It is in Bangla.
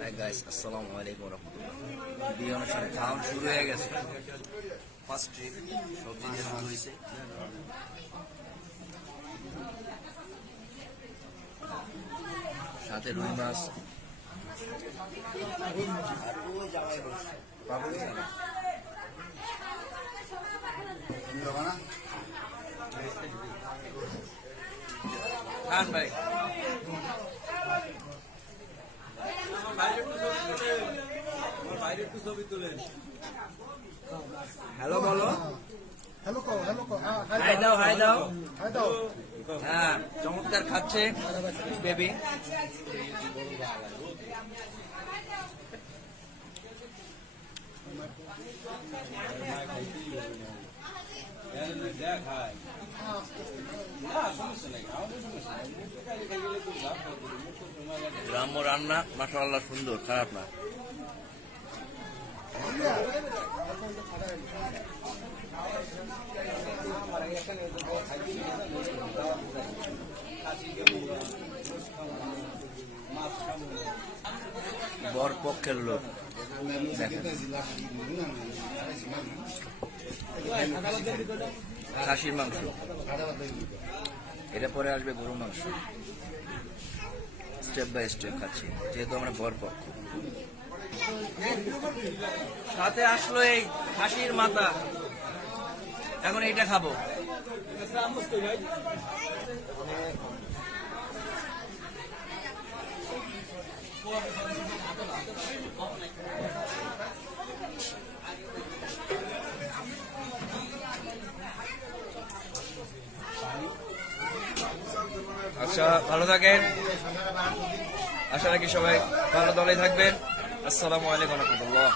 হাই গাইস, আসসালামু আলাইকুম রহমতুল্লাহ। বিয়ে অনুষ্ঠানে খাওয়ানো শুরু হয়ে গেছে। ফার্স্ট ট্রিপ সবজি দিয়ে শুরু হয়েছে। সাথে রুই মাছ খান ভাই। হ্যালো বলো, হাই দাও হাই দাও। হ্যাঁ, চমৎকার খাচ্ছে বেবি। গ্রাম্য রান্না মাশাআল্লাহ সুন্দর, খারাপ না। বর পক্ষের লোক খাসির মাংস, এটা পরে আসবে গরুর মাংস। স্টেপ বাই স্টেপ খাচ্ছি যেহেতু আমরা বর পক্ষ। সাথে আসলো এই খাসির মাথা, এখন এইটা খাবো। আচ্ছা, ভালো থাকেন, আশা রাখি সবাই ভালো দলে থাকবেন। আসসালামু আলাইকুম রহমতুল্লাহ।